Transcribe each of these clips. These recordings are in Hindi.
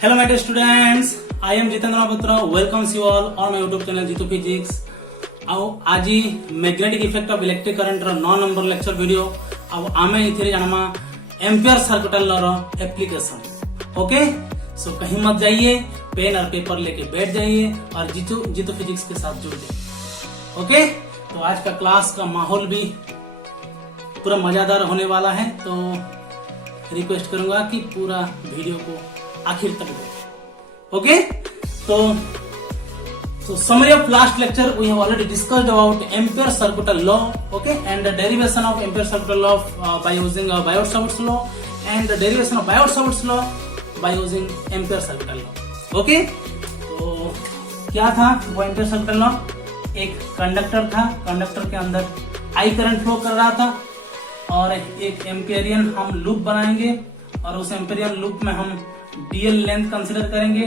Hello my dear students, I am Jitendra Batra. Welcomes you all on my YouTube channel Jitu Physics. आज magnetic effect of electric current 9 number lecture video अब आमे इथे जानमा एम्पियर सर्किटल लॉ रो एप्लीकेशन. ओके, सो कहीं मत जाइए, पेन और पेपर लेके बैठ जाइए और जीतू फिजिक्स के साथ जुड़ जाइए. ओके, तो आज का क्लास का माहौल भी पूरा मजेदार होने वाला है, तो रिक्वेस्ट करूंगा कि पूरा वीडियो को आखिर तक देखें. Okay, so summary of last lecture we have already discussed about ampere circuital law, okay, and the derivation of ampere circuital law by using Biot-Savart's law and the derivation of Biot-Savart's law by using ampere circuital law. okay, तो क्या था वो ampere circuital law? एक कंडक्टर था, कंडक्टर के अंदर आई करंट फ्लो कर रहा था और एक एम्पेरियन हम लूप बनाएंगे और उस एम्पेरियन लूप में हम डीएल लेंथ कंसीडर करेंगे.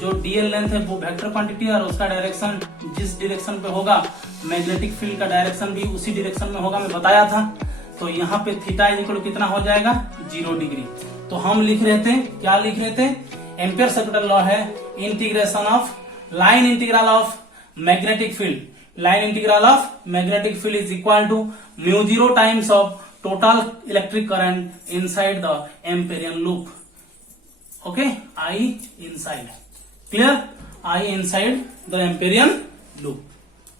जो डीएल लेंथ है वो वेक्टर क्वांटिटी है और उसका डायरेक्शन जिस डायरेक्शन पे होगा मैग्नेटिक फील्ड का डायरेक्शन भी उसी डायरेक्शन में होगा, मैं बताया था. तो यहाँ पे थीटा इक्वल कितना हो जाएगा 0 डिग्री. तो हम लिख रहे थे, क्या लिख रहे थे? एम्पियर सर्किटल लॉ है integration of line integral of magnetic field. Line integral of magnetic field is equal to μ0 times of total electric current inside the Amperian loop. Okay, I inside. Clear? I inside the Amperian loop.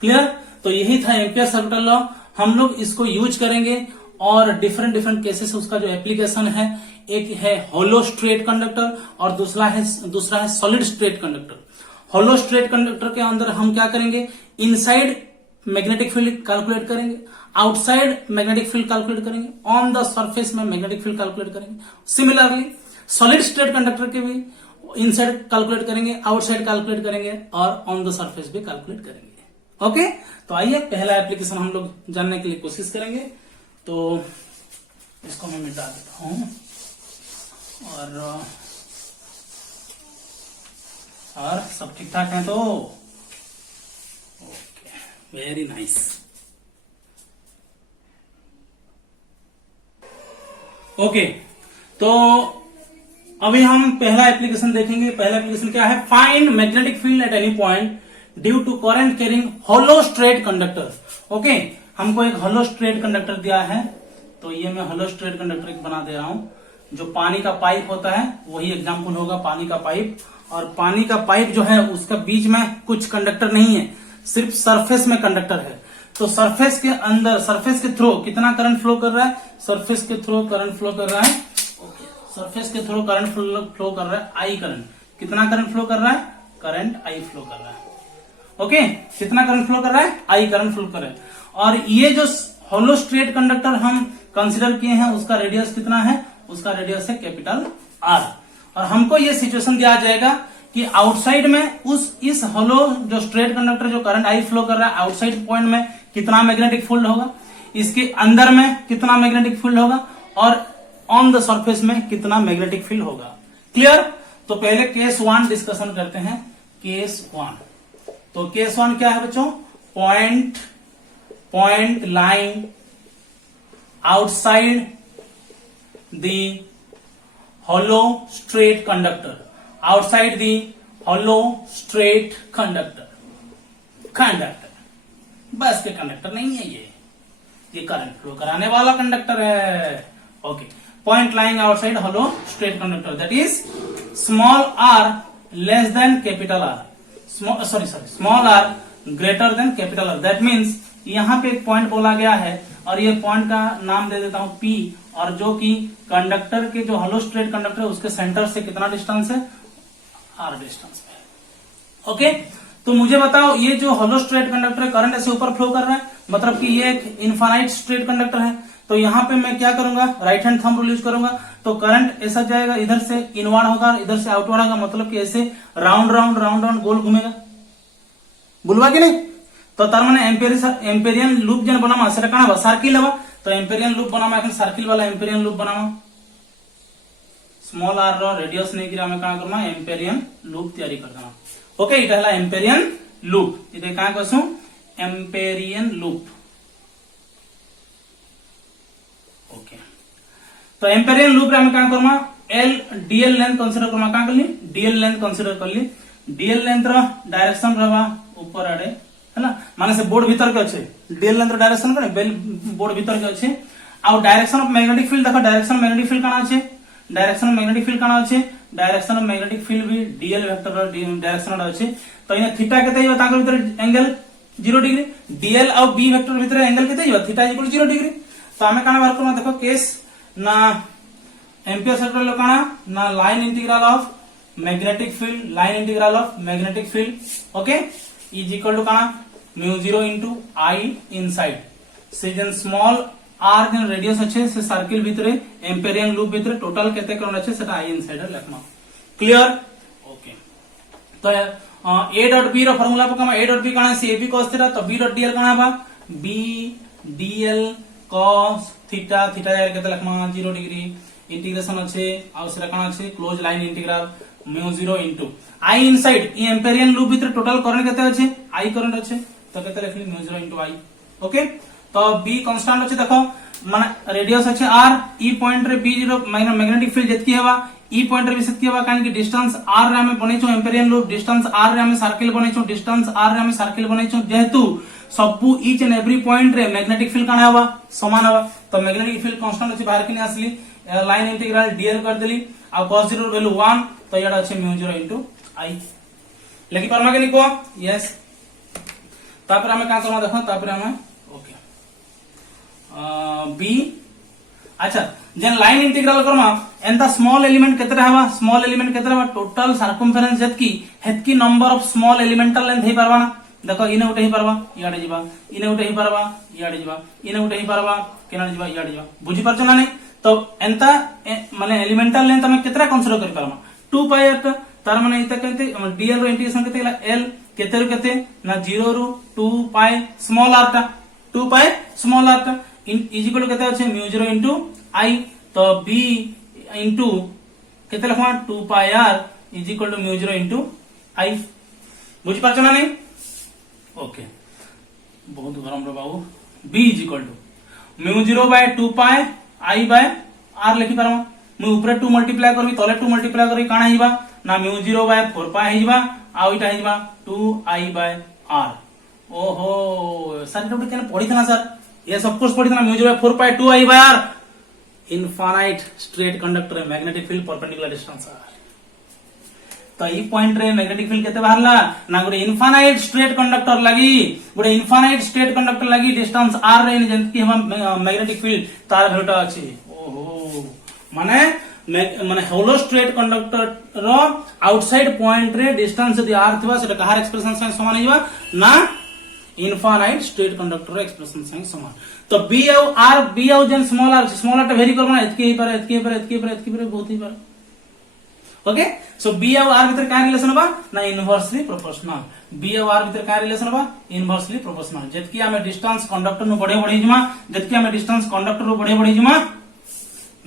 Clear? तो यही था एम्पियर सर्किटल लॉ. हम लोग इसको यूज करेंगे और डिफरेंट केसेस उसका जो एप्लीकेशन है, एक है होलो स्ट्रेट कंडक्टर और दूसरा है सॉलिड स्ट्रेट कंडक्टर. होलो स्ट्रेट कंडक्टर के अंदर हम क्या करेंगे? इनसाइड मैग्नेटिक फील्ड कैलकुलेट करेंगे, आउटसाइड मैग्नेटिक फील्ड कैलकुलेट करेंगे, ऑन द सरफेस में मैग्नेटिक फील्ड कैलकुलेट करेंगे. सिमिलरली सॉलिड स्ट्रेट कंडक्टर के भी इनसाइड कैलकुलेट करेंगे, आउटसाइड कैलकुलेट करेंगे और ऑन द सरफेस भी कैलकुलेट करेंगे. ओके, तो आइए पहला एप्लीकेशन हम लोग जानने के लिए कोशिश करेंगे. तो इसको मैं मिटा देता हूं और सब ठीक ठाक है. तो ओके, वेरी नाइस. ओके, तो अभी हम पहला एप्लीकेशन देखेंगे. पहला एप्लीकेशन क्या है? Find magnetic field at any point due to current carrying hollow straight conductor. Okay, हमको एक होलो स्ट्रेट कंडक्टर दिया है, तो ये मैं होलो स्ट्रेट कंडक्टर एक बना दे रहा हूं. जो पानी का पाइप होता है वही एग्जाम्पल होगा, पानी का पाइप. और पानी का पाइप जो है उसका बीच में कुछ कंडक्टर नहीं है, सिर्फ सरफेस में कंडक्टर है. तो सरफेस के अंदर, सरफेस के थ्रू कितना करंट फ्लो कर रहा है? सरफेस के थ्रू करंट फ्लो कर रहा है, सरफेस के थ्रू करंट फ्लो कर रहा है आई करंट. कितना करंट फ्लो कर रहा है? करंट आई फ्लो कर रहा है. ओके, कितना करंट फ्लो कर रहा है? आई करंट फ्लो कर रहा है. और ये जो होलो स्ट्रेट कंडक्टर हम कंसीडर किए हैं उसका रेडियस कितना है? उसका रेडियस है कैपिटल आर. और हमको ये सिचुएशन दिया जाएगा कि आउटसाइड में इस होलो जो स्ट्रेट कंडक्टर जो करंट आई फ्लो कर रहा है, आउटसाइड पॉइंट में कितना मैग्नेटिक फील्ड होगा, इसके अंदर में कितना मैग्नेटिक फील्ड होगा और ऑन द सरफेस में कितना मैग्नेटिक फील्ड होगा. क्लियर? तो पहले केस 1 डिस्कशन करते हैं. केस 1. तो केस 1 क्या है बच्चों? Point line outside the hollow straight conductor, outside the hollow straight conductor. बस के कंडक्टर नहीं है, ये करंट फ्लो कराने वाला कंडक्टर है. Okay, point lying outside hollow straight conductor, that is small r less than capital R. Small r greater than capital R. That means यहाँ पे एक पॉइंट बोला गया है और ये पॉइंट का नाम दे देता हूं P, और जो कि कंडक्टर के जो होलो स्ट्रेट कंडक्टर है उसके सेंटर से कितना डिस्टेंस है? R डिस्टेंस पे. ओके, तो मुझे बताओ ये जो होलो स्ट्रेट कंडक्टर है करंट ऐसे ऊपर फ्लो कर रहा है, मतलब कि ये एक इनफाइनाइट स्ट्रेट कंडक्टर है. तो यहाँ पे मैं क्या करूंगा? Right hand thumb rule use करूंगा. तो करंट ऐसा जाएगा, इधर से इनवर्ड होगा, इधर से आउटवर्ड होगा, मतलब कि ऐसे राउंड राउंड गोल घूमेगा. बोलवा कि नहीं? तो तार माने एम्पेरियन लूप जन बनामा सेटा काना बा सर्किल हवा. तो एम्पेरियन लूप बनामा एखन सर्किल वाला एम्पेरियन लूप बनामा. स्मॉल आर रो रेडियस नहीं किरा, मैं काना करमा एम्पेरियन लूप तैयारी कर देना. ओके, इटा हला एम्पेरियन लूप. इते का कसु एम्पेरियन लूप. ओके, तो एम्पेरियन लूप रे हम का Karma L DL length consider Karma का करली डीएल लेंथ कंसीडर करली डीएल लेंथ रो डायरेक्शन रहबा ऊपर आड़े हैला माने से बोर्ड भीतर के अच्छे डीएल लेंथ रो डायरेक्शन कोन बेल बोर्ड भीतर के अच्छे आ डायरेक्शन ऑफ मैग्नेटिक फील्ड देखो डायरेक्शन मैग्नेटिक फील्ड काना अच्छे डायरेक्शन ऑफ मैग्नेटिक फील्ड काना अच्छे डायरेक्शन ऑफ मैग्नेटिक फील्ड भी डीएल वेक्टर रो डायरेक्शन अच्छे तो इने थीटा केते हो ताकर भीतर एंगल 0 डिग्री डीएल और बी वेक्टर भीतर एंगल केते हो थीटा इक्वल 0 डिग्री तो हमें काना बाहर करमा देखो केस ना एम्पियर सर्कुलर लो काना ना line integral of magnetic field line integral of magnetic field okay is equal to काना म्यू 0 इनटू आई इनसाइड से जन स्मॉल आर जन रेडियस अच्छे से सर्किल भीतर एम्पेरियन लूप भीतर टोटल केते कोन अच्छे सेटा आई इनसाइड लिखना क्लियर ओके तो ए डॉट बी रो फार्मूला पकमा ए डॉट बी काना से ab cos थीटा तो b डॉट dl काना बा b dl cos theta theta यार केते लिखमा 0 डिग्री इंटीग्रेशन अच्छे आ सेटा काना अच्छे close line integral mu 0 into I inside E Amperian loop भीतर टोटल करंट केते अच्छे आई करंट अच्छे तो केते लिखली म्यू 0 इनटू आई ओके तो बी कांस्टेंट अच्छे देखो माने रेडियस अच्छे आर ई पॉइंट रे b0 मैग्नेटिक फील्ड जतकी हेबा ई पॉइंट रे सेतकी हेबा कान कि डिस्टेंस r रे हमें बनेछो एम्पेरियन लूप डिस्टेंस r रे हमें सर्किल बनेछो डिस्टेंस r रे हमें सर्किल बनेछो जेहेतु सबु ईच एंड एवरी पॉइंट रे मैग्नेटिक फील्ड काना हेबा समान हेबा तो मैग्नेटिक फील्ड कांस्टेंट अच्छे बाहर किने आसली लाइन इंटीग्रल dl कर देली आ cos 0 वैल्यू 1 तो याडा अच्छे म्यू 0 इनटू आई लेकिन परमा के निको यस तापर हमें का करना देखो तापर हमें ओके बी अच्छा जेन लाइन इंटीग्रल करमा एंता स्मॉल एलिमेंट केते रहबा स्मॉल एलिमेंट केते रहबा टोटल सर्कमफेरेंस जतकी हेतकी number of small elemental length हे परबा ना देखो इने उठे ही परबा याडे जिबा इने उठे ही परबा याडे जिबा इने उठे ही परबा केना जिबा याडे जिबा बुझी परछ ना नहीं तो एंता माने एलिमेंटल लेंथ हम केतरा कंसीडर कर परबा 2 पाई आर तार माने इते केते डीएल रो इंटीग्रेशन केते एल केते रो केते ना 0 रो 2 पाई स्मॉल आर टा 2 पाई स्मॉल आर टा इज इक्वल केते अछि म्यू 0 इनटू आई तो b इनटू केते लखमा 2 pi r is equal to mu 0 into I बुझ पाछ ना नहीं ओके बहुत गरम रे बाबू b is equal to mu 0 by 2 pi i by r लिखि पारमा मु ऊपर 2 मल्टीप्लाई करबी तले 2 मल्टीप्लाई करी काना हिबा ना म्यू 0 बाय 4 पाई हिबा आ ओइटा हिबा 2i बाय r ओहो सर तो केन पढिथना सर यस ऑफ कोर्स पढिथना mu 0 by 4 pi 2i by r infinite straight conductor magnetic field perpendicular distance r तो ई पॉइंट रे मैग्नेटिक फील्ड केते बाहरला ना गोटे इनफाइनाइट स्ट्रेट कंडक्टर लागि गोटे इनफाइनाइट स्ट्रेट कंडक्टर लागि डिस्टेंस r रे जेंति हम मैग्नेटिक फील्ड तार भेटा अछि ओहो माने माने होलो स्ट्रेट कंडक्टर रो आउटसाइड पॉइंट रे डिस्टेंस यदि r थिबा सेटा कहार एक्सप्रेशन से समान हिबा ना इनफाइनाइट स्ट्रेट कंडक्टर एक्सप्रेशन से समान तो b और r b और जन स्मॉल r टा वेरी करबना एतके ही पर एतके पर एतके पर एतके पर बहुत ही पर ओके सो b और r भीतर का रिलेशन बा ना इनवर्सली प्रोपोर्शनल b और r भीतर का रिलेशन बा इनवर्सली प्रोपोर्शनल जतकी हमें डिस्टेंस कंडक्टर नु बढ़े बढ़े जिमा जतकी हमें डिस्टेंस कंडक्टर नु बढ़े बढ़े जिमा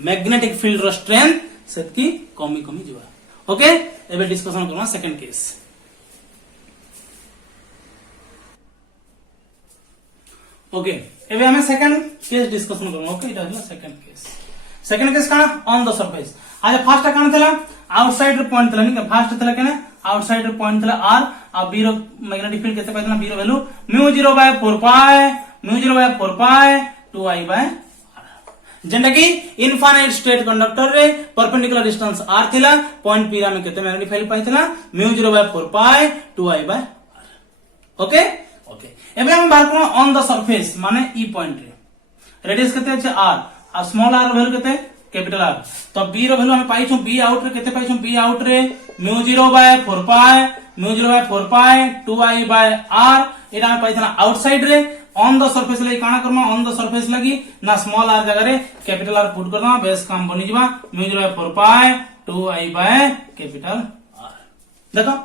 मैग्नेटिक फील्ड रो स्ट्रेंथ सेतकी कमी कमी जिवा ओके एबे डिस्कशन करना सेकंड केस ओके एबे हमें सेकंड केस डिस्कशन करना ओके इटा हला सेकंड केस काना ऑन द सरफेस आज फर्स्ट काना थला आउटसाइड पॉइंट थला नि फर्स्ट थला केना आउटसाइड पॉइंट थला r आ b रो मैग्नेटिक फील्ड केते पाइतना b row value mu 0 by 4 pi 2i by r जेंटा की इनफाइनाइट स्ट्रेट कंडक्टर रे परपेंडिकुलर डिस्टेंस r थिला पॉइंट p रा में केते magnetic field पाइतना mu 0 by 4 pi 2i by r okay okay एबे हम बात करो ऑन द सरफेस माने ई पॉइंट रे रेडियस केते अछि r आ स्मॉल r वैल्यू केते कैपिटल R तो b रो वैल्यू हम पाई छु b आउट रे केते पाई छु b आउट रे mu 0 by 4 pi 2i by r एटा हम पाई थना आउटसाइड रे ऑन द सरफेस लगी काना करमा ऑन द सरफेस लगी ना स्मॉल r जगह रे कैपिटल R पुट करना बेस काम बनि जबा mu 0 by 4 pi 2i bye capital R देखो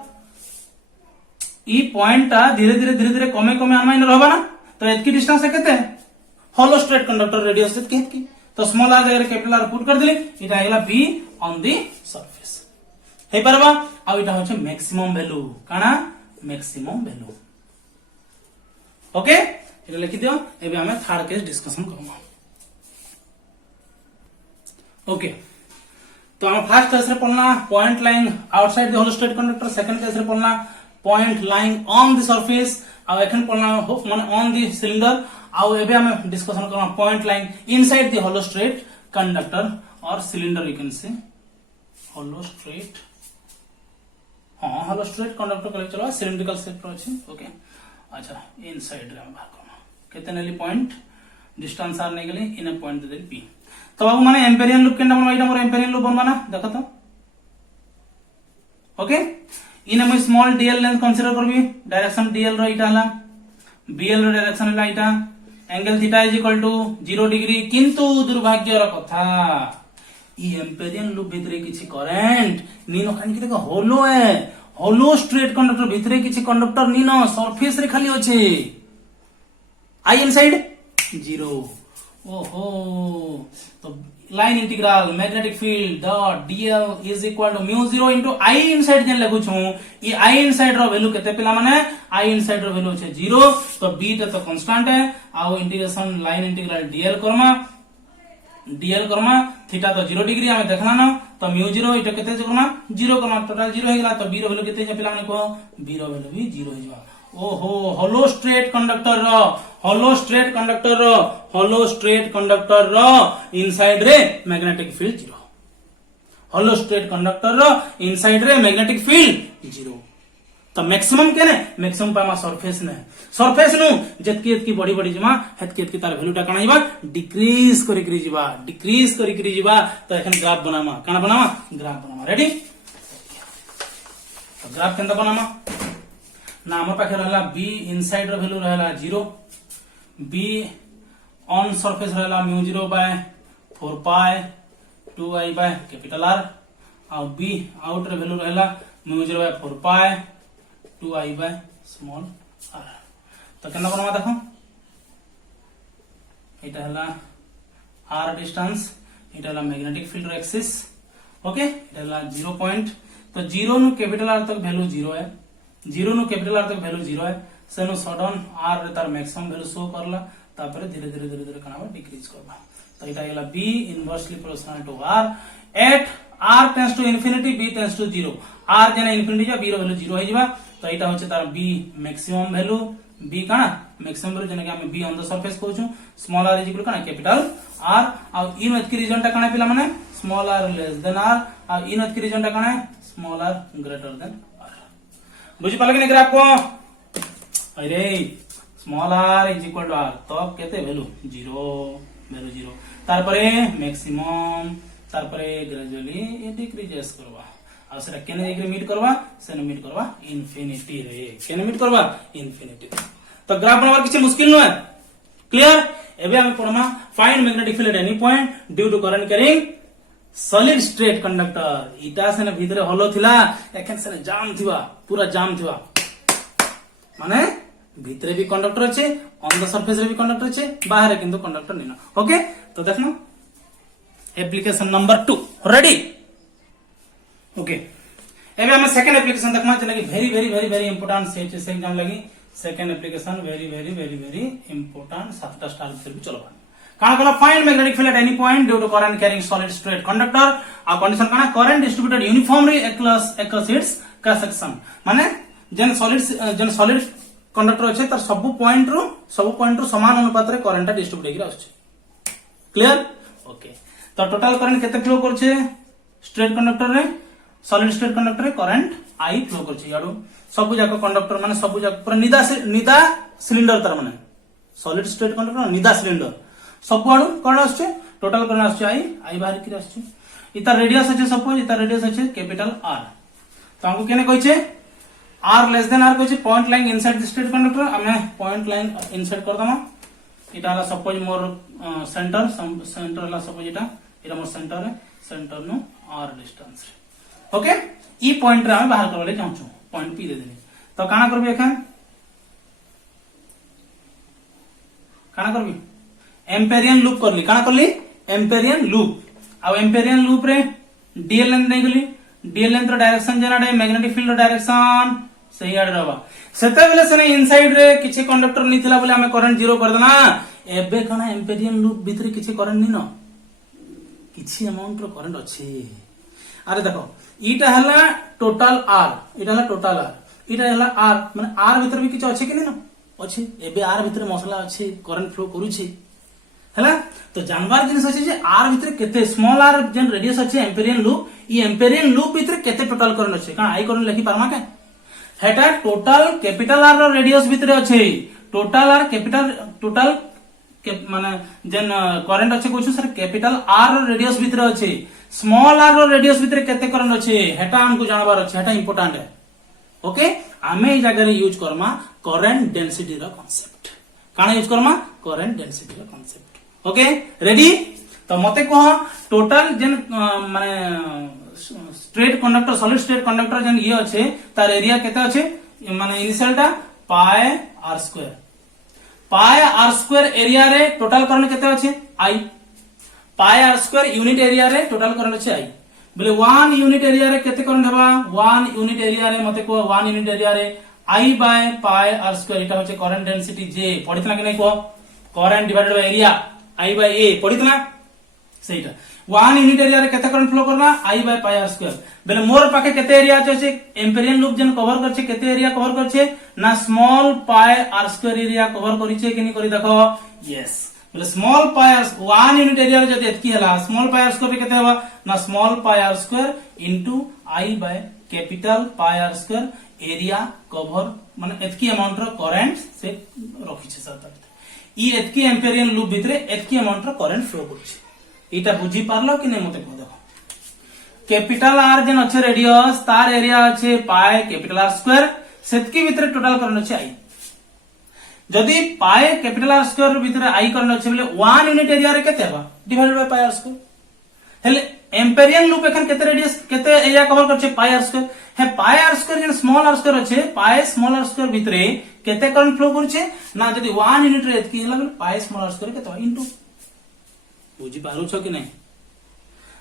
ई पॉइंट ता धीरे धीरे कमे अनमाइन रहबा ना तो एतकी डिस्टेंस केते होलो स्ट्रेट कंडक्टर रेडियस केतकी तो स्मॉल r जगह कैपिटल R पुट कर देली इटा आइला b ऑन द सरफेस हे परबा आ इटा होचे मैक्सिमम वैल्यू काना मैक्सिमम वैल्यू ओके इटा लिखि दियो एबे हमें थर्ड केस डिस्कशन करबा ओके तो हम फर्स्ट केस रे पढ़ना point lying outside the hollow straight conductor, second case रे पढ़ना point lying on the surface, आ एखन पढ़ना माने ऑन द सिलेंडर, आ एबे हम डिस्कशन करना point lying inside the hollow straight conductor और cylinder, you can say hollow straight, हां होलोस्ट्रेट कंडक्टर कले चलो सिलिंड्रिकल शेप रो अछि। ओके अच्छा इनसाइड रे हम बाहर करना केते नेली पॉइंट डिस्टेंस आर नै गेली इन पॉइंट दे पी। तो बाबू माने एम्पेरियन लूप केनटा बनवा, इटा मोर एम्पेरियन लूप बनवा ना, देखो तो ओके। इन हम स्मॉल डीएल लेंथ कंसीडर करबी, डायरेक्शन डीएल रो इटा हला, बीएल रो डायरेक्शन हला इटा, angle theta is equal to 0 degree, किंतु दुर्भाग्य रो कथा ई एम्पेरियन लूप भितरे किछि करंट नीनो, कानी कि देखो होलो है, होलो स्ट्रेट कंडक्टर भितरे किछि कंडक्टर नीनो, सरफेस रे खाली अछि, आई इनसाइड 0। ओहो तो line integral magnetic field dot dl is equal to mu 0 into I inside जेन लागु छु, ई आई इनसाइड रो वैल्यू केते पिला माने आई इनसाइड रो वैल्यू छै 0, तो बी ते तो कांस्टेंट है, आ इंटीग्रेशन लाइन इंटीग्रल डीएल करमा थीटा तो 0 डिग्री हमें देखना ना, तो म्यू 0 इटा केते करना 0 करना, टोटल 0 हे गेला, तो बी रो वैल्यू केते छै पिला माने को बी रो वैल्यू भी 0 हे जावा। ओहो होलो स्ट्रेट कंडक्टर रो इनसाइड रे मैग्नेटिक फील्ड 0, होलो स्ट्रेट कंडक्टर रो इनसाइड रे मैग्नेटिक फील्ड 0। तो मैक्सिमम केने मैक्सिमम पामा सरफेस ने, सरफेस नु जतकी बड़ी बड़ी जमा हेतकी तार वैल्यूटा काना जिबा डिक्रीज करी जिबा। तो एखन ग्राफ बनामा, काना बनामा ग्राफ बनामा, रेडी। तो ग्राफ केनता बनामा ना, हमर पाखे रहला बी इनसाइड रो वैल्यू रहला 0, बी ऑन सरफेस रहला mu 0 by 4 pi 2 I by capital R, और बी आउट रे वैल्यू रहला mu 0 by 4 pi 2 I by small R. तो केना बनवा देखो, एटा हला आर डिस्टेंस, एटा हला मैग्नेटिक फील्ड एक्सिस, ओके एटा हला 0 पॉइंट, तो 0 नु कैपिटल आर तक वैल्यू 0 है, 0 नु कैपिटल आर तक वैल्यू 0 है, सेनो सडन आर रे तार मैक्सिमम वैल्यू शो करला, तापर धीरे धीरे कनाबा डिक्रीज करबा। तो एटा गेला B inversely proportional to R, at R tends to infinity B tends to 0, R जेना इंफिनिटी जा बी रो वैल्यू 0 हो जिबा। तो एटा होचे तार बी मैक्सिमम वैल्यू, बी काना मैक्सिमम वैल्यू जेना कि हम बी ऑन द सरफेस कहूछु, स्मॉल आर इज इक्वल काना कैपिटल आर, आ इ मत की रीजन टा काना पिला माने small R less than R, आ इ मत की रीजन टा काना small R greater than R. बुझि पाले कि नै ग्राफ को, अरे small R is equal to R, तो केते वैल्यू 0 तार परे मैक्सिमम, तार परे ग्रेजुअली ये डिक्रीजेस करबा, आ सेटा केने एग्री मीट करबा, सेने मीट करबा इंफिनिटी रे, केने मीट करबा इंफिनिटी। तो ग्राफ बनवार किछ मुश्किल न है, क्लियर। एबे हम पढ़मा find magnetic field at any point due to current carrying solid straight conductor. इटा सेने भीतरे होलो थिला, एखन सेने जाम थिबा, पूरा जाम थिबा, माने भीतरे भी कंडक्टर अच्छे, ऑन द सरफेस रे भी कंडक्टर अच्छे, बाहर किंतु कंडक्टर नहीं ना। ओके तो देखना एप्लीकेशन नंबर 2 रेडी। ओके एबे हम सेकंड एप्लीकेशन देखमा, जेना कि very very very very important से एग्जाम लगी। Second application very very very very important, 7टा स्टार फिर भी चलो काना कहला find magnetic field at any point due to current carrying solid straight conductor. आ कंडीशन काना current distributed uniformly across its cross section, माने जेन सॉलिड कंडक्टर अच्छे तार सब पॉइंट रु समान अनुपात रे करंट डिस्ट्रीब्यूट हेकि आछे, क्लियर। ओके तो टोटल करंट केते फ्लो करछे स्ट्रेट कंडक्टर रे, सॉलिड स्ट्रेट कंडक्टर रे करंट आई फ्लो करछे, याडू सब जाक कंडक्टर माने सब जाक पूरा निदा सिलिंडर, तार माने solid straight conductor Nida cylinder सब आडू कोन आछे टोटल करंट आछे आई बाहर कि आछे। इता रेडियस अच्छे, सपोज इता रेडियस अच्छे कैपिटल आर, तो हमको केने कहछे आर लेस देन आर कहछे point lying inside the straight conductor, हमें पॉइंट लाइंग इनसाइड कर दमा। इटा हला सपोज मोर सेंटर हला सपोज इटा मोर सेंटर है, सेंटर नु आर डिस्टेंस। ओके ई पॉइंट रे हम बाहर करले चाहछु, पॉइंट पी दे देनी। तो काना करबी एखन, काना करबी एम्पेरियन लूप करली, काना करली एम्पेरियन लूप। आ एम्पेरियन लूप रे डीएल लेंथ नै गली, डीएल लेंथ रो डायरेक्शन जेना मैग्नेटिक फील्ड रो डायरेक्शन सही आड रहबा। सेते बेले सेने इनसाइड रे किछि कंडक्टर नि थिला बोले हमें करंट 0 कर देना। एबे कना एम्पेरियन लूप भितरे किछि करंट नि न, किछि अमाउंट रो करंट अछि, अरे देखो इटा हला टोटल आर, इटा हला टोटल आर, इटा हला आर माने आर भीतर भी किछ अछि कि नै ना अछि। एबे आर भीतर मसला अछि, करंट फ्लो करूछि हैला। तो जानबार जिनिस अछि जे आर भीतर केते स्मॉल आर जेन रेडियस अछि एम्पेरियन लूप, ई एम्पेरियन लूप भीतर केते टोटल करंट अछि का आई करंट लिखि पारमा के हेटा टोटल कैपिटल आर रो रेडियस भीतर अछि। टोटल आर कैपिटल टोटल माने जेन करंट अछि कोछु सर कैपिटल आर रो रेडियस भीतर अछि, स्मॉल आर रो रेडियस भीतर केते करंट अछि हेटा हमको जानबार अछि, हेटा इंपोर्टेंट है। ओके आमे ए जगह रे यूज करमा करंट डेंसिटी रो कांसेप्ट, काना यूज करमा करंट डेंसिटी रो कांसेप्ट। Okay ready. तो मते कह टोटल जेन माने straight conductor solid state conductor जेन ये अछि तार एरिया केते अछि माने इनिशियलटा pi R square, pi R square area रे टोटल करंट केते अछि I, pi R square unit area रे टोटल करंट अछि आई बोले 1 यूनिट एरिया रे केते करंट हबा 1 यूनिट एरिया रे मते को 1 यूनिट एरिया रे I by pi R square इटा होचे करंट डेंसिटी जे पढितला कि नै को current divided by area I by A पढितला सेटा 1 यूनिट एरिया रे केते करंट फ्लो करबा I by pi R square बेले मोर पाके केते एरिया আছে एम्पेरियन लूप जन कवर करछे केते एरिया कवर करछे ना small pi R square area cover करिछे कि नि करि देखो यस बोले small pi R 1 unit area रे जदी एतकी हला स्मॉल पाई आर स्क्वायर केते हबा ना small pi R square into I by capital pi R square area cover माने एतकी अमाउंट रो करंट से रखिछे सर ई एतकी एम्पेरियन लूप भितरे एतकी अमाउंट रो करंट फ्लो करछे इटा बुझी पारलो कि नै मते को देखो कैपिटल आर जेन अच्छे रेडियस तार एरिया अच्छे पाई कैपिटल आर स्क्वायर सेतकी भितरे टोटल करंट अच्छे आई जदी पाई कैपिटल आर स्क्वायर भितरे आई करंट अच्छे बोले 1 यूनिट एरिया रे केते हबा divided by pi R square हेले एम्पेरियन लूप एखन केते रेडियस केते एरिया कवर करछे पाई आर स्क्वायर है पाई आर स्क्वायर जेन स्मॉल आर स्क्वायर अच्छे पाई स्मॉल आर स्क्वायर भितरे केते करंट फ्लो करछे ना जदी 1 यूनिट रे एतकी हला बोले पाई स्मॉल आर स्क्वायर केते इनटू बुझी पारुछ कि नै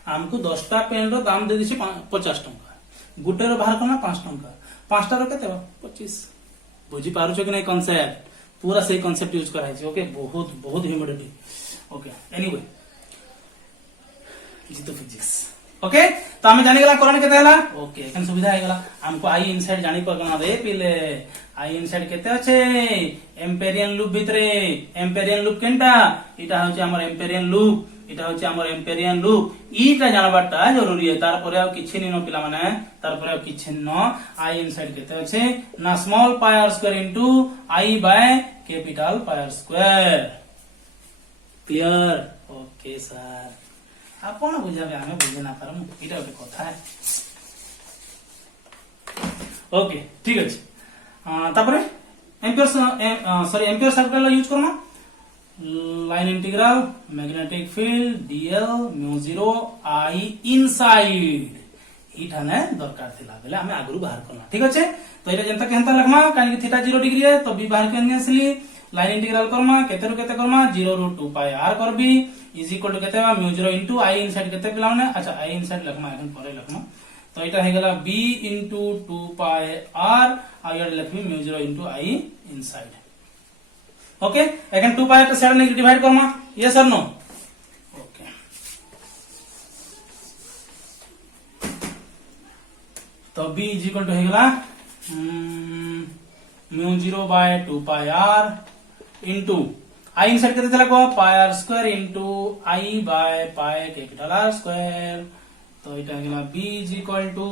हमको 10टा पेन रो दाम दे दिसे 50 टंका गुटे रो बाहर करना 5 टंका 5टा रो केते 25 बुझी पारुछ कि नै कांसेप्ट पूरा सही कांसेप्ट यूज कराइ छै ओके बहुत बहुत ह्यूमिडिटी ओके एनीवे इज तो फिजिक्स ओके तो हमें जानि गेला करंट केते हला ओके एखन सुविधा हे गेला हमको आई इनसाइड जानि पर गना रे पिले आई इनसाइड केते আছে एम्पेरियन लूप भितरे एम्पेरियन लूप केनटा इटा होचे हमर एम्पेरियन लूप इटा होचे हमर एम्पेरियन लूप इटा जानबाटा जरूरी है तार परे आ किछि नै न पिला माने तार परे आ किछि न आई इनसाइड केते আছে ना small pi R square into I by capital pi R square clear okay sir आपण बुझाबे हमें बुझे ना पारम इटा ओटे कथा है ओके ठीक अछि तापरे एम्पियर एम्पियर सर्कल यूज करना line integral magnetic field DL mu 0 आई इनसाइड इठा ने दरकार थिला बेले हमें आगरु बाहर करना ठीक अछि तो इटा जनता केनता लगमा काहे कि थीटा 0 डिग्री है तो बी बाहर करने असली लाइन इंटीग्रल करमा केते रो केते करमा 0 रो 2 पाई आर करबी इज इक्वल टू केते बा म्यू 0 इनटू आई इनसाइड केते पिला माने अच्छा आई इनसाइड लखमा एखन परे लखमा तो इटा हे गेला b इनटू 2 पाई r आ यार लिखबी mu 0 into I inside okay एखन 2 पाई के साइड में डिवाइड करमा यस और नो ओके तो b इज इक्वल टू हे गेला mu 0 by 2 pi r into I inside केते चला को pi r square into I by pi capital r square तो इटा गेला b इज इक्वल टू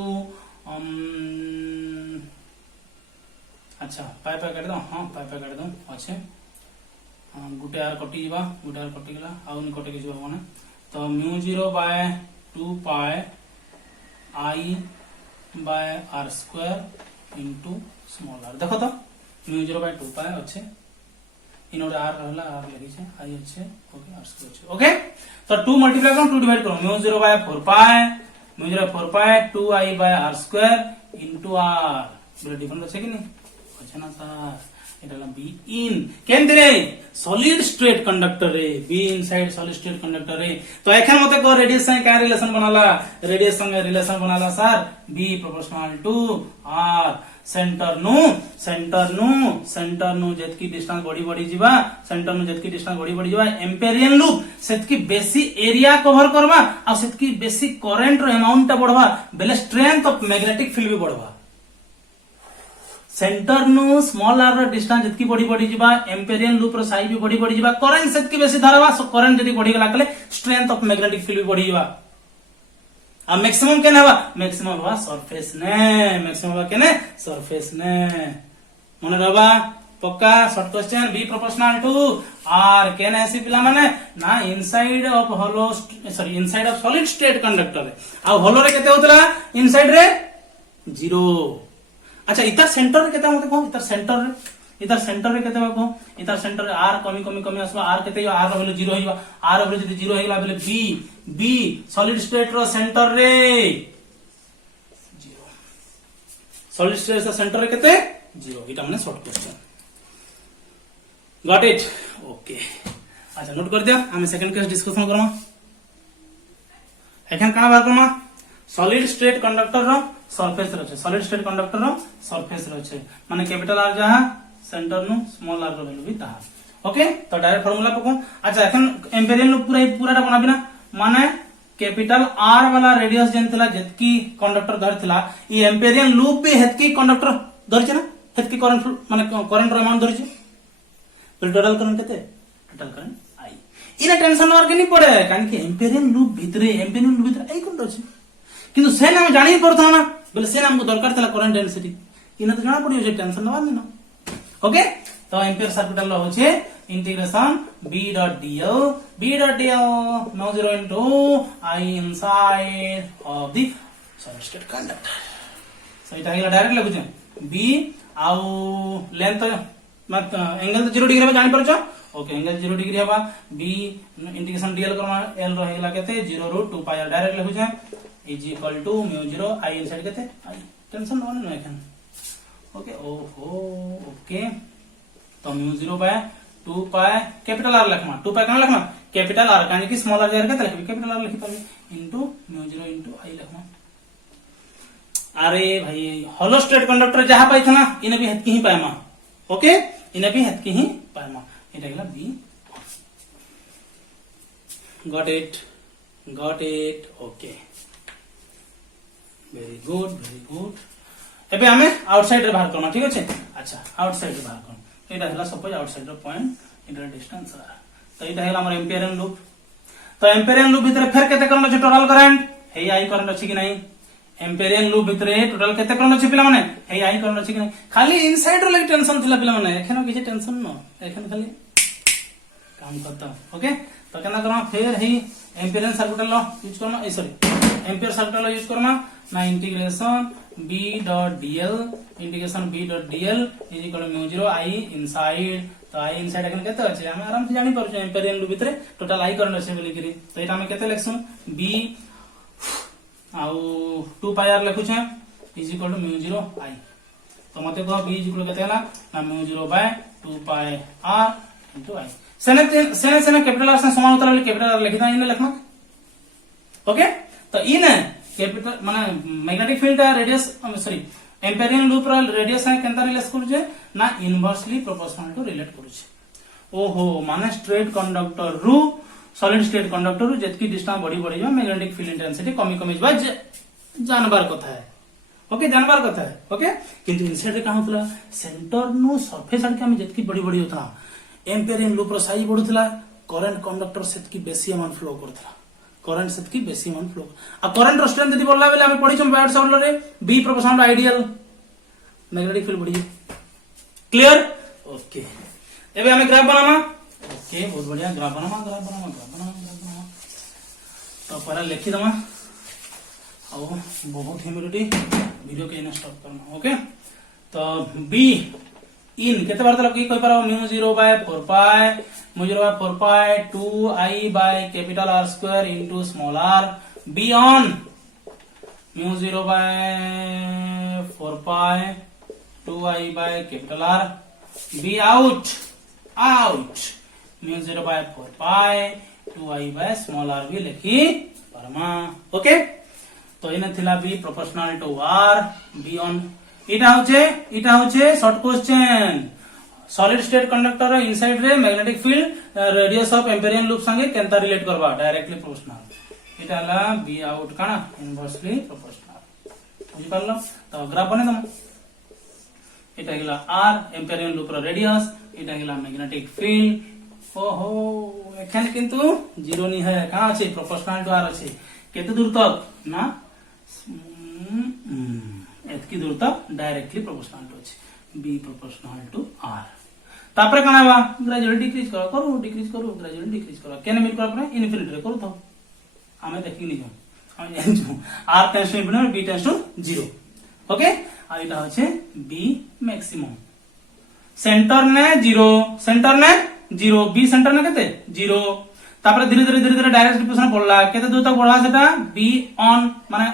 अच्छा पाई पाई काट दो हां पाई पाई काट दो अच्छे गुटे आर कटि जीवा गुटे आर कटि गेला आउ नि कटि जीवा माने तो mu 0 by 2 pi I by r square into small r देखो तो म्यू 0 बाय 2 पाई अच्छे इनोड r रहला r लगी छे आई अच्छे ओके r स्क्वायर अच्छे ओके तो 2 मल्टीप्लाई करो 2 डिवाइड करो mu 0 by 4 pi mu 0 4 pi 2 I by r square into r बोले डिफरेंस আছে कि नहीं अच्छा ना सर এটা হলো বি ইন কেন্দ্রে সলিড স্ট্রেট कंडक्टर रे B inside solid state conductor रे तो एखन मते को रेडियस संगे क्या रिलेशन बनाला रेडियस संगे रिलेशन बनाला sir B proportional to are centre नु जेतकी डिस्टेंस बड़ी जीवा सेंटर नु जेतकी डिस्टेंस बड़ी जीवा एम्पेरियन लूप सेतकी बेसी एरिया कवर करबा आ सेतकी बेसी करंट रो अमाउंट ता बढ़वा बेले स्ट्रेंथ ऑफ मैग्नेटिक फील्ड भी बढ़वा सेंटर नु स्मॉल आर डिस्टेंस जितकी बड़ी जीवा एम्पेरियन लूप रो साइज भी बड़ी जीवा करंट सेतकी बेसी धरवा सो करंट जदी बढ़ी गला कले स्ट्रेंथ ऑफ मैग्नेटिक फील्ड भी बढ़ी जीवा आ मैक्सिमम केने हवा मैक्सिमम हवा सरफेस केने सरफेस ने मने रबा पक्का short question B proportional to R केने ऐसी पिला माने ना inside of hollow sorry inside of solid state conductor आ होलो रे केते होतला इनसाइड रे 0 अच्छा इधर सेंटर रे केते मते को इधर सेंटर रे केते को इधर सेंटर रे आर कमी आसबा आर केते आर रो 0 होइबा आर रो जदी 0 होइला बेले बी सॉलिड स्टेट रो सेंटर रे 0 सॉलिड स्टेट रो सेंटर रे केते 0 इटा माने short question got it okay अच्छा नोट कर दिया हम सेकंड केस डिस्कशन करमा एखन काना बार करमा सॉलिड स्टेट कंडक्टर रो सरफेस रो सॉलिड स्टेट कंडक्टर रो सरफेस रो माने कैपिटल आर जहा सेंटर नु स्मॉल आर रो वैल्यू भी ता ओके तो डायरेक्ट फार्मूला पको अच्छा एखन एम्पेरियन लूप पूराटा बनाबी ना माने कैपिटल आर वाला रेडियस जेन थिला जेतकी कंडक्टर धर थिला ई एम्पेरियन लूप भी हेतकी कंडक्टर धरछ ना हेतकी करंट माने करंट रो अमाउंट धरछ टोटल करंट केते टोटल करंट आई इना टेंशन और के नहीं पड़े कान के एम्पेरियन लूप भीतरे आई कोन अछि किंतु से नाम जानि पड़ता ना बोले से नाम को दरकार थिला करंट डेंसिटी इना तो जाना पड़ियो जे टेंशन नवा ना ओके तो एम्पियर सर्किट लो होचे integration b.dl now 0 into I inside of the solid state conductor so इटा हिला डायरेक्ट लिखुचे b आउ लेंथ मत एंगल तो 0 डिग्री में जानि परछ ओके एंगल 0 डिग्री हवा b इंटीग्रेशन dl करमा l रहेला केते 0 * 2 पाई डायरेक्ट लिखुचे is equal to mu 0 I inside केते I टेंशन वन न एखन ओके ओहो ओके तो mu 0 by 2 pi capital R लिखमा 2 पाई कन लिखमा कैपिटल आर कानी कि स्मॉल आर जगह केते लिखबी कैपिटल आर लिखि पाबी इनटू म्यू 0 इनटू I लिखमा अरे भाई होलो स्टेट कंडक्टर जहां पाई था ना इने भी हेतकी ही पाएमा ओके इने भी हेतकी ही पाएमा एटा गेला B got it okay very good एबे हमें आउटसाइड रे बाहर करना ठीक अछि अच्छा आउटसाइड रे बाहर करना एटा हला सपोज आउटसाइड रो पॉइंट इंटर डिस्टेंस तो एटा हला हमर एम्पियरियन लूप तो एम्पियरियन लूप भीतर फेर केते करन छै टोटल करंट हे आई करंट अछि कि नहीं एम्पियरियन लूप भीतर टोटल केते करन अछि पिला माने हे आई करंट अछि कि नहीं खाली इनसाइड रो लागि टेंशन थिला पिला माने एखनो किछ टेंशन न एखन खाली काम करता ओके तो केना करमा फेर हे एम्पियरियन सर्किट लॉ यूज करना sorry ampere circuit law use करना ना integration b.dl is equal mu 0 I inside तो I इनसाइड एखन केते अछि हम आराम से जानि परछ एम्पियरियन लूप भीतर टोटल I करंट अछि बोली करी तो एटा हम केते लिखसु b आउ 2 पाई r लिखु छै is equal to mu 0 I तो मते को b इज इक्वल केते हला ना mu 0 by 2 pi r into I सेने कैपिटल आर से समान होता है कैपिटल आर लिखना इन लिखना ओके तो इन कैपिटल माने magnetic field radius sorry amperian loop रो रेडियस है केनता रिलेट करू जे ना इनवर्सली प्रोपोर्शनल टू रिलेट करू जे ओहो माने स्ट्रेट कंडक्टर रु सॉलिड स्टेट कंडक्टर रु जेतकी डिस्टेंस बड़ी जा मैग्नेटिक फील्ड इंटेंसिटी कमी जा जानबार कथा है ओके जानबार कथा है ओके किंतु इनसाइड रे का होतला सेंटर नु सरफेस आड के हम जेतकी बड़ी होता एम्पेरियन लूप रो साइज बढ़ुतला करंट कंडक्टर सेतकी बेसी अमाउंट फ्लो करथला करंट सेतकी बेसी अमाउंट फ्लो आ करंट रो स्ट्रेंथ यदि बढ़ला बेले हम पढि छम बैड साइड रे B proportional ideal magnetic field बढ़ी क्लियर ओके एबे हमें ग्राफ बनामा ओके बहुत बढ़िया ग्राफ बनामा तो पहले लिखि दमा आ बहुत ह्यूमिडिटी वीडियो के इन स्टॉप करना ओके तो बी इन केते बार तक की कोइ पारो mu 0 by 4 pi 2 I by capital R square into small r B on mu 0 by 4 pi 2 I by capital R B out out mu 0/4 pi 2i by small r भी लिखी परमा ओके तो इने थिला B proportional to r B on इटा होचे short question solid state conductor inside रे magnetic field radius of amperian loop संगे केनता रिलेट करबा डायरेक्टली प्रोपोर्शनल इटा ला बी आउट काना इनवर्सली प्रोपोर्शनल बुझि पारलो तो ग्राफ बने दम इटा गेला r एम्पेरियन लूप रो रेडियस इटा गेला मैग्नेटिक फील्ड ओहो एखाने किंतु जीरो नहीं है कहां আছে प्रोपोर्शनल टू r আছে केते दूर तक ना एतकी दूर तक डायरेक्टली प्रोपोर्शनल टू আছে b प्रोपोर्शनल टू r तापर काना बा ग्रेजुअली डिक्रीज करो ग्रेजुअली डिक्रीज करो केने मिल कर पर इन्फिनिटी रे करू तो हमें देखि नि जो हम जानछु r tends to infinity b tends to 0 okay आ इटा होचे b मैक्सिमम सेंटर ने 0 b सेंटर ने केते 0 तापर धीरे धीरे डायरेक्ट डिफरेंस पड़ला केते दूर तक बढ़वा सेटा b ऑन माने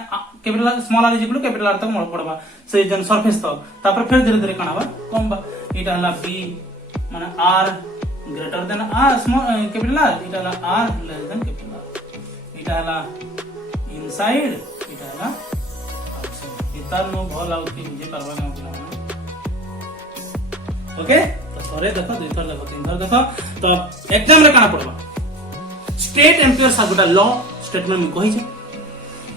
capital small r equal to capital r तक पड़वा से जन सरफेस तक तापर फिर धीरे धीरे कानाबा कम बा इटा हला b माने r greater than r small capital r इटा हला r less than capital r इटा हला इनसाइड इटा हला आउटसाइड इतार नो भल आउट की बुझे परवा ना पिला ओके तो थोड़े देखो दुई थर देखो तीन थर देखो तो एग्जाम रे काना पड़वा straight Ampere circular law statement में कहि छै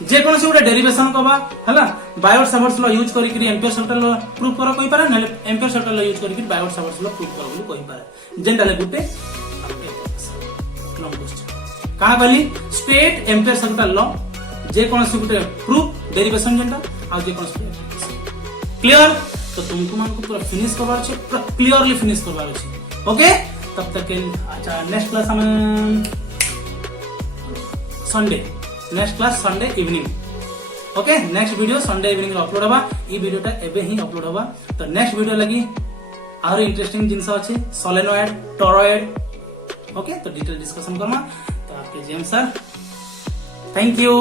जे कोन से उडा डेरिवेशन कबा हला बायोट सावर्ट्स लॉ यूज करी करी एम्पियर सर्कुलर लॉ प्रूव करा कोइ पारे नले एम्पियर सर्कुलर लॉ यूज करी करी बायोट सावर्ट्स लॉ प्रूव करा बोली कोइ पारे जेंटा ले गुटे लॉन्ग क्वेश्चन का कहली स्ट्रेट एम्पियर सर्कुलर लॉ जे कोन से गुटे प्रूफ डेरिवेशन जेंटा आ जे कोन से क्लियर तो तुमको मान को पूरा फिनिश करवार छै पूरा क्लियरली फिनिश करवार छै ओके तब तक के अच्छा नेक्स्ट क्लास हम Sunday next class Sunday evening okay next video Sunday evening upload होबा ई वीडियोटा एबे ही अपलोड होबा तो नेक्स्ट वीडियो लगी आरो इंटरेस्टिंग जिंस अछि सोलेनॉइड टॉरॉइड ओके तो डिटेल डिस्कशन करमा तो आपके जेम सर थैंक यू।